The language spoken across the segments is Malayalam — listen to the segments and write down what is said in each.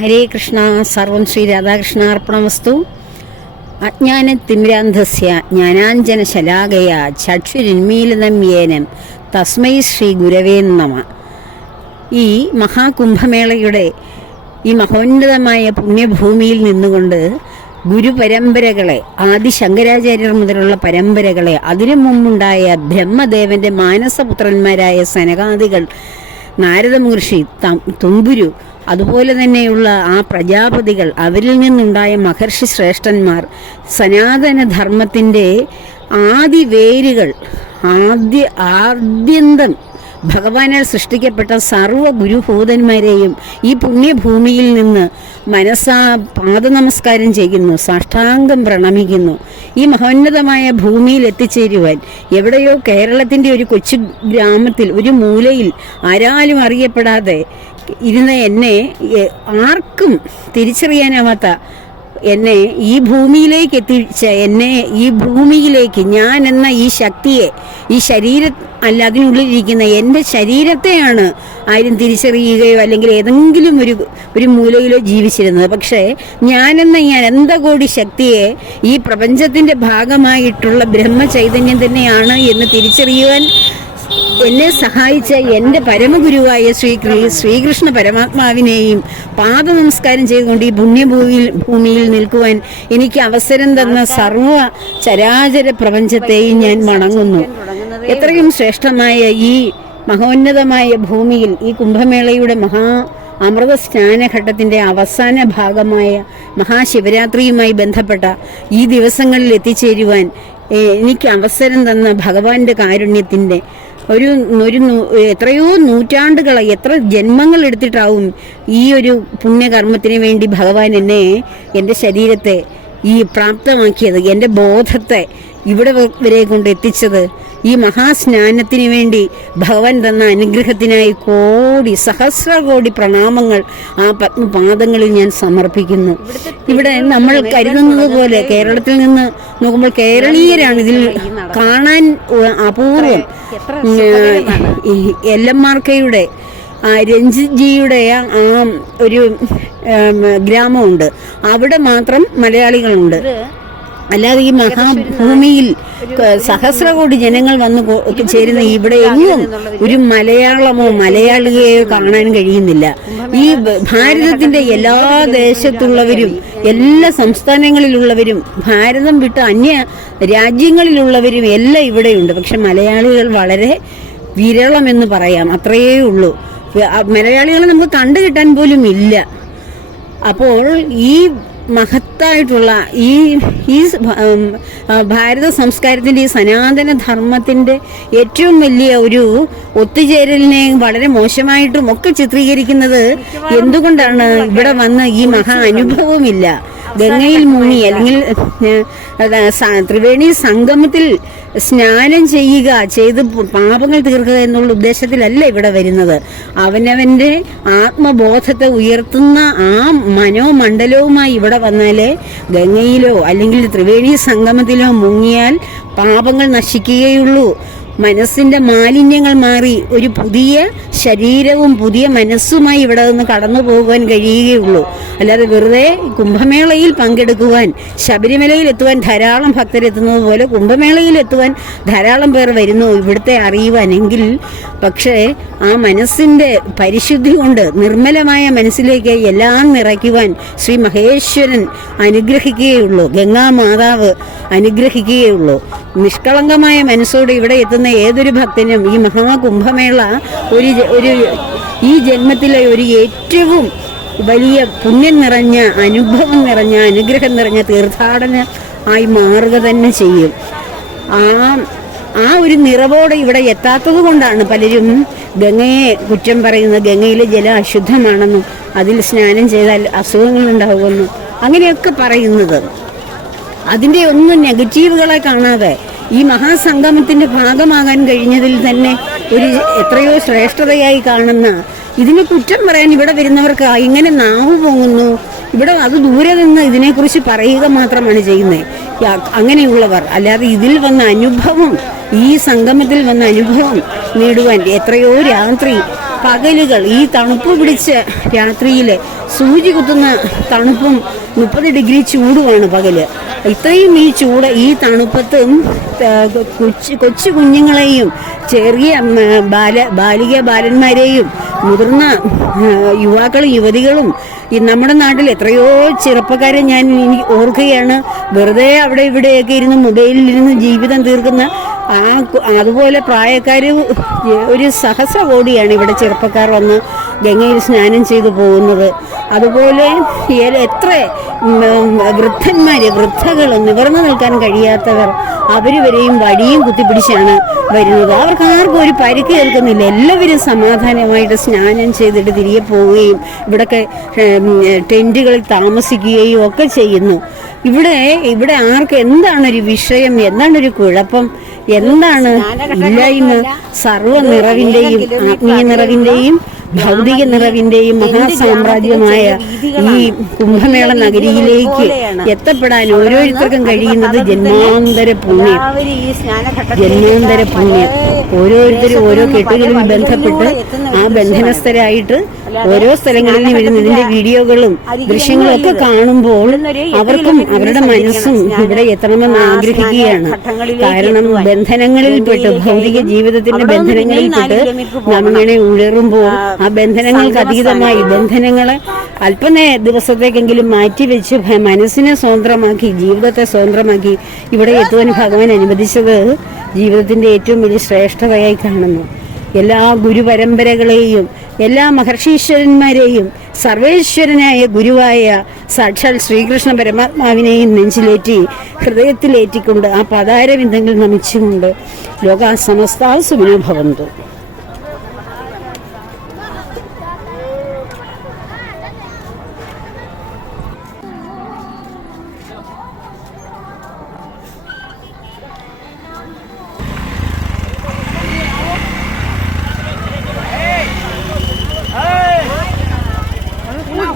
ഹരേ കൃഷ്ണ. സർവം ശ്രീ രാധാകൃഷ്ണാർപ്പണമസ്തു. അജ്ഞാനതിമിരാന്ധസ്യ ജ്ഞാനാഞ്ജനശലാകയ ചക്ഷുരുന്മീലിതം യേനം തസ്മൈ ശ്രീ ഗുരവേ നമ. ഈ മഹാകുംഭമേളയുടെ ഈ മഹോന്നതമായ പുണ്യഭൂമിയിൽ നിന്നുകൊണ്ട് ഗുരുപരമ്പരകളെ, ആദി ശങ്കരാചാര്യർ മുതലുള്ള പരമ്പരകളെ, അതിനു മുമ്പുണ്ടായ ബ്രഹ്മദേവന്റെ മാനസപുത്രന്മാരായ സനകാദികൾ, നാരദ മഹർഷി, തുമ്പുരു, അതുപോലെ തന്നെയുള്ള ആ പ്രജാപതികൾ, അവരിൽ നിന്നുണ്ടായ മഹർഷി ശ്രേഷ്ഠന്മാർ, സനാതനധർമ്മത്തിൻ്റെ ആദി വേരുകൾ, ആദ്യന്തം ഭഗവാനാൽ സൃഷ്ടിക്കപ്പെട്ട സർവ്വ ഗുരുഭൂതന്മാരെയും ഈ പുണ്യഭൂമിയിൽ നിന്ന് മനസ്സാ പാദനമസ്കാരം ചെയ്യുന്നു, സാഷ്ടാംഗം പ്രണമിക്കുന്നു. ഈ മഹോന്നതമായ ഭൂമിയിൽ എത്തിച്ചേരുവാൻ എവിടെയോ കേരളത്തിൻ്റെ ഒരു കൊച്ചു ഗ്രാമത്തിൽ ഒരു മൂലയിൽ ആരാലും അറിയപ്പെടാതെ ഇരുന്ന എന്നെ, ആർക്കും തിരിച്ചറിയാനാവാത്ത എന്നെ ഈ ഭൂമിയിലേക്ക് എത്തിച്ച എന്നെ, ഈ ഭൂമിയിലേക്ക് ഞാൻ എന്ന ഈ ശക്തിയെ, ഈ ശരീരം അല്ല, അതിനുള്ളിലിരിക്കുന്ന എൻ്റെ ശരീരത്തെയാണ് ആരും തിരിച്ചറിയുകയോ അല്ലെങ്കിൽ ഏതെങ്കിലും ഒരു മൂലയിലോ ജീവിച്ചിരുന്നത്. പക്ഷേ ഞാനെന്ന ഈ അനന്തകോടി ശക്തിയെ, ഈ പ്രപഞ്ചത്തിൻ്റെ ഭാഗമായിട്ടുള്ള ബ്രഹ്മചൈതന്യം തന്നെയാണ് എന്ന് തിരിച്ചറിയുവാൻ എന്നെ സഹായിച്ച എൻ്റെ പരമഗുരുവായ ശ്രീകൃഷ്ണ പരമാത്മാവിനെയും പാദനമസ്കാരം ചെയ്തുകൊണ്ട് ഈ ഭൂമിയിൽ നിൽക്കുവാൻ എനിക്ക് അവസരം തന്ന സർവ ചരാചര പ്രപഞ്ചത്തെയും ഞാൻ വണങ്ങുന്നു. എത്രയും ശ്രേഷ്ഠമായ ഈ മഹോന്നതമായ ഭൂമിയിൽ ഈ കുംഭമേളയുടെ അമൃത സ്നാനഘട്ടത്തിൻ്റെ അവസാന ഭാഗമായ മഹാശിവരാത്രിയുമായി ബന്ധപ്പെട്ട ഈ ദിവസങ്ങളിൽ എത്തിച്ചേരുവാൻ എനിക്ക് അവസരം തന്ന ഭഗവാന്റെ കാരുണ്യത്തിൻ്റെ എത്രയോ നൂറ്റാണ്ടുകൾ, എത്ര ജന്മങ്ങൾ എടുത്തിട്ടാവും ഈ ഒരു പുണ്യകർമ്മത്തിന് വേണ്ടി ഭഗവാൻ എന്നെ, എൻ്റെ ശരീരത്തെ ഈ പ്രാപ്തമാക്കിയത്, എൻ്റെ ബോധത്തെ ഇവിടെ വരെ കൊണ്ട് എത്തിച്ചത്. ഈ മഹാസ്നാനത്തിന് വേണ്ടി ഭഗവാൻ തന്ന അനുഗ്രഹത്തിനായി സഹസ്രകോടി പ്രണാമങ്ങൾ ആ പത്മപാദങ്ങളിൽ ഞാൻ സമർപ്പിക്കുന്നു. ഇവിടെ നമ്മൾ കരുതുന്നത് പോലെ കേരളത്തിൽ നിന്ന് നോക്കുമ്പോൾ കേരളീയരാണ് ഇതിൽ കാണാൻ അപൂർവം. എല്ലമ്മാർക്കയുടെ രഞ്ജിജിയുടെ ആ ഒരു ഗ്രാമമുണ്ട്, അവിടെ മാത്രം മലയാളികളുണ്ട്. അല്ലാതെ ഈ മഹാഭൂമിയിൽ സഹസ്രകോടി ജനങ്ങൾ വന്ന് ചേരുന്ന ഇവിടെ എങ്ങും ഒരു മലയാളമോ മലയാളിയെയോ കാണാൻ കഴിയുന്നില്ല. ഈ ഭാരതത്തിന്റെ എല്ലാ ദേശത്തുള്ളവരും, എല്ലാ സംസ്ഥാനങ്ങളിലുള്ളവരും, ഭാരതം വിട്ട് അന്യ രാജ്യങ്ങളിലുള്ളവരും എല്ലാം ഇവിടെയുണ്ട്. പക്ഷെ മലയാളികൾ വളരെ വിരളമെന്ന് പറയാം, അത്രയേ ഉള്ളൂ. മലയാളികളെ നമുക്ക് കണ്ടുകിട്ടാൻ പോലും ഇല്ല. അപ്പോൾ ഈ മഹത്തായിട്ടുള്ള ഈ ഭാരത സംസ്കാരത്തിൻ്റെ, ഈ സനാതന ധർമ്മത്തിൻ്റെ ഏറ്റവും വലിയ ഒരു ഒത്തുചേരലിനെ വളരെ മോശമായിട്ടും ഒക്കെ ചിത്രീകരിക്കുന്നത് എന്തുകൊണ്ടാണ്? ഇവിടെ വന്ന് ഈ മഹാ അനുഭവമില്ല. ഗംഗയിൽ മുങ്ങി അല്ലെങ്കിൽ ത്രിവേണി സംഗമത്തിൽ സ്നാനം ചെയ്ത് പാപങ്ങൾ തീർക്കുക എന്നുള്ള ഉദ്ദേശത്തിലല്ല ഇവിടെ വരുന്നത്. അവനവൻ്റെ ആത്മബോധത്തെ ഉയർത്തുന്ന ആ മനോമണ്ഡലവുമായി ഇവിടെ വന്നാലേ ഗംഗയിലോ അല്ലെങ്കിൽ ത്രിവേണി സംഗമത്തിലോ മുങ്ങിയാൽ പാപങ്ങൾ നശിക്കുകയുള്ളൂ. മനസ്സിൻ്റെ മാലിന്യങ്ങൾ മാറി ഒരു പുതിയ ശരീരവും പുതിയ മനസ്സുമായി ഇവിടെ നിന്ന് കടന്നു പോകുവാൻ കഴിയുകയുള്ളൂ. അല്ലാതെ വെറുതെ കുംഭമേളയിൽ പങ്കെടുക്കുവാൻ, ശബരിമലയിൽ എത്തുവാൻ ധാരാളം ഭക്തരെത്തുന്നത് പോലെ കുംഭമേളയിൽ എത്തുവാൻ ധാരാളം പേർ വരുന്നു ഇവിടുത്തെ അറിയുവാനെങ്കിൽ, പക്ഷേ ആ മനസ്സിൻ്റെ പരിശുദ്ധി കൊണ്ട് നിർമ്മലമായ മനസ്സിലേക്ക് എല്ലാം നിറയ്ക്കുവാൻ ശ്രീ മഹേശ്വരൻ അനുഗ്രഹിക്കുകയുള്ളൂ, ഗംഗാമാതാവ് അനുഗ്രഹിക്കുകയുള്ളൂ. നിഷ്കളങ്കമായ മനസ്സോട് ഇവിടെ എത്തുന്ന ഏതൊരു ഭക്തനും ഈ മഹാകുംഭമേള ഈ ജന്മത്തിലെ ഒരു ഏറ്റവും വലിയ പുണ്യം നിറഞ്ഞ, അനുഭവം നിറഞ്ഞ, അനുഗ്രഹം നിറഞ്ഞ തീർത്ഥാടന ആയി മാറുക തന്നെ ചെയ്യും. ആ ഒരു നിറവോടെ ഇവിടെ എത്താത്തത് കൊണ്ടാണ് പലരും ഗംഗയെ കുറ്റം പറയുന്നത്. ഗംഗയിലെ ജലം അശുദ്ധമാണെന്നും അതിൽ സ്നാനം ചെയ്താൽ അസുഖങ്ങൾ ഉണ്ടാകുമെന്നും അങ്ങനെയൊക്കെ പറയുന്നത്. അതിൻ്റെ ഒന്നും നെഗറ്റീവുകളെ കാണാതെ ഈ മഹാസംഗമത്തിൻ്റെ ഭാഗമാകാൻ കഴിഞ്ഞതിൽ തന്നെ എത്രയോ ശ്രേഷ്ഠതയായി കാണുന്ന, ഇതിനെ കുറ്റം പറയാൻ ഇവിടെ വരുന്നവർക്ക് ഇങ്ങനെ നാവ് പൊങ്ങുന്നു. ഇവിടെ അത് ദൂരെ നിന്ന് ഇതിനെക്കുറിച്ച് പറയുക മാത്രമാണ് ചെയ്യുന്നത് അങ്ങനെയുള്ളവർ. അല്ലാതെ ഇതിൽ വന്ന അനുഭവം, ഈ സംഗമത്തിൽ വന്ന അനുഭവം നേടുവാൻ എത്രയോ രാത്രി പകലുകൾ ഈ തണുപ്പ് പിടിച്ച രാത്രിയിൽ സൂചി കുത്തുന്ന തണുപ്പും 30 ഡിഗ്രി ചൂടുമാണ് പകല്. ഇത്രയും ഈ ചൂട് ഈ തണുപ്പത്തും കൊച്ചു കുഞ്ഞുങ്ങളെയും ചെറിയ ബാലന്മാരെയും മുതിർന്ന യുവാക്കളും യുവതികളും നമ്മുടെ നാട്ടിൽ എത്രയോ ചെറുപ്പക്കാരെ ഞാൻ ഓർക്കുകയാണ്. വെറുതെ അവിടെ ഇവിടെയൊക്കെ ഇരുന്ന് മൊബൈലിലിരുന്ന് ജീവിതം തീർക്കുന്ന അതുപോലെ പ്രായക്കാർ ഒരു സഹസ്രകോടിയാണ് ഇവിടെ ചെറുപ്പക്കാർ വന്ന് ഗംഗയിൽ സ്നാനം ചെയ്തു പോകുന്നത്. അതുപോലെ എത്ര വൃദ്ധകൾ നിവർന്നു നിൽക്കാൻ കഴിയാത്തവർ അവർ വരെയും വടിയും കുത്തിപ്പിടിച്ചാണ് വരുന്നത്. അവർക്ക് ആർക്കും ഒരു പരിക്ക് കേൾക്കുന്നില്ല. എല്ലാവരും സമാധാനമായിട്ട് സ്നാനം ചെയ്തിട്ട് തിരികെ പോവുകയും ഇവിടൊക്കെ ടെന്റുകളിൽ താമസിക്കുകയും ഒക്കെ ചെയ്യുന്നു. ഇവിടെ ആർക്ക് എന്താണൊരു വിഷയം, എന്താണൊരു കുഴപ്പം, എന്താണ് ഇല്ലായ്മ? സർവ്വ നിറവിന്റെയും ആത്മീയ നിറവിന്റെയും ഭൗതിക നിറവിന്റെയും മഹാസാമ്രാജ്യമായ ഈ കുംഭമേള നഗരിയിലേക്ക് എത്തപ്പെടാൻ ഓരോരുത്തർക്കും കഴിയുന്നത് ജന്മാന്തര പുണ്യം. ഓരോരുത്തരും ഓരോ കെട്ടുകളിൽ ബന്ധപ്പെട്ട് ആ ബന്ധനസ്ഥരായിട്ട് ഓരോ സ്ഥലങ്ങളിലും വരുന്ന ഇതിന്റെ വീഡിയോകളും ദൃശ്യങ്ങളും ഒക്കെ കാണുമ്പോൾ അവർക്കും അവരുടെ മനസ്സും ഇവിടെ എത്തണമെന്ന് ആഗ്രഹിക്കുകയാണ്. കാരണം ബന്ധനങ്ങളിൽപ്പെട്ട് ഭൗതിക ജീവിതത്തിന്റെ ബന്ധനങ്ങളിൽപ്പെട്ട് നമ്മങ്ങനെ ഉയരുമ്പോൾ ആ ബന്ധനങ്ങൾക്ക് അതീതമായി ബന്ധനങ്ങളെ ദിവസത്തേക്കെങ്കിലും മാറ്റിവെച്ച് മനസ്സിനെ സ്വതന്ത്രമാക്കി ജീവിതത്തെ സ്വതന്ത്രമാക്കി ഇവിടെ എത്തുവാൻ ഭഗവാൻ അനുവദിച്ചത് ജീവിതത്തിന്റെ ഏറ്റവും വലിയ ശ്രേഷ്ഠതയായി കാണുന്നു. എല്ലാ ഗുരുപരമ്പരകളെയും എല്ലാ മഹർഷീശ്വരന്മാരെയും സർവേശ്വരനായ ഗുരുവായ സാക്ഷാൽ ശ്രീകൃഷ്ണ പരമാത്മാവിനെയും നെഞ്ചിലേറ്റി ഹൃദയത്തിലേറ്റിക്കൊണ്ട് ആ പദാരവിന്ദങ്ങൾ നമിച്ചുകൊണ്ട് ലോകാ സമസ്താ സുഖിനോ ഭവന്തു.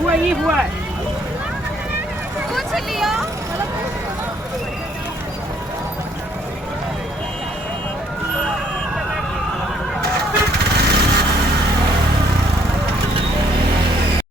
换衣服。